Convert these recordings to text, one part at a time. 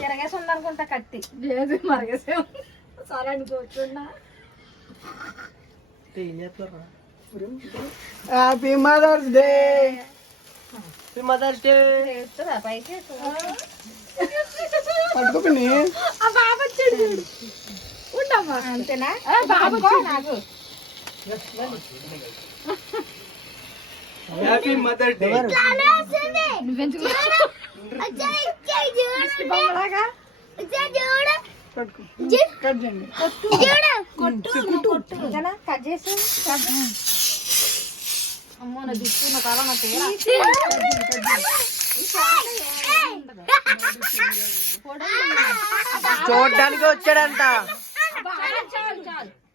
తిరగేసి ఉందనుకుంటా కత్తి. లేదు మరగేసే సరే అని కూర్చున్నా. Happy Mother's Day. Happy Mother's Day. చేస్తుందా పైకి? పట్టుకోపండి. ఆ బాబు వచ్చాడు ఉండమ్మా. అంతేనా? బాబు నాకు హ్యాపీ మదర్స్ డే. బొమ్మలాగా కట్ చేసి అమ్మో నా దిక్కు నా తల నా తీరా చూడడానికి వచ్చాడంట.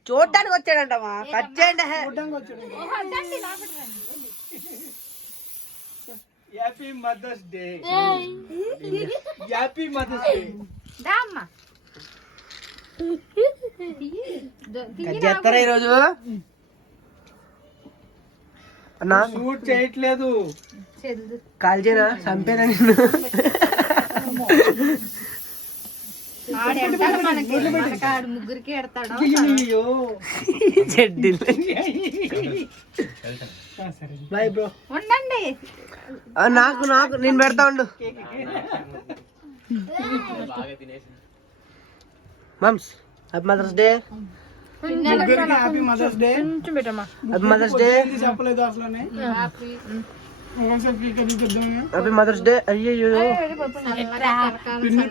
చూడడానికి వచ్చాడంట. కట్ చేయండి. Happy Mother's Day. Happy Mother's Day. Cut చేస్తారా ఈరోజు? అన్నా షూట్ చేయట్లేదు. కాల్ చేయనా? చంపేనా నిన్ను? ముగ్గురికి ఎడతాడు. Bye bro. ఉండండి. నాకు నేను పెడతా ఉండు. Mums happy Mother's Day. Happy Mother's Day. Happy Mother's Day. చెప్పలేదు అసలు. Happy Mother's Day. అయ్యో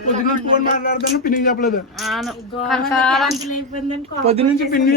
పొద్దున్న ఫోన్ మాట్లాడతాను. పిన్నికి చెప్పలేదు. పొద్దునుంచి పిన్ని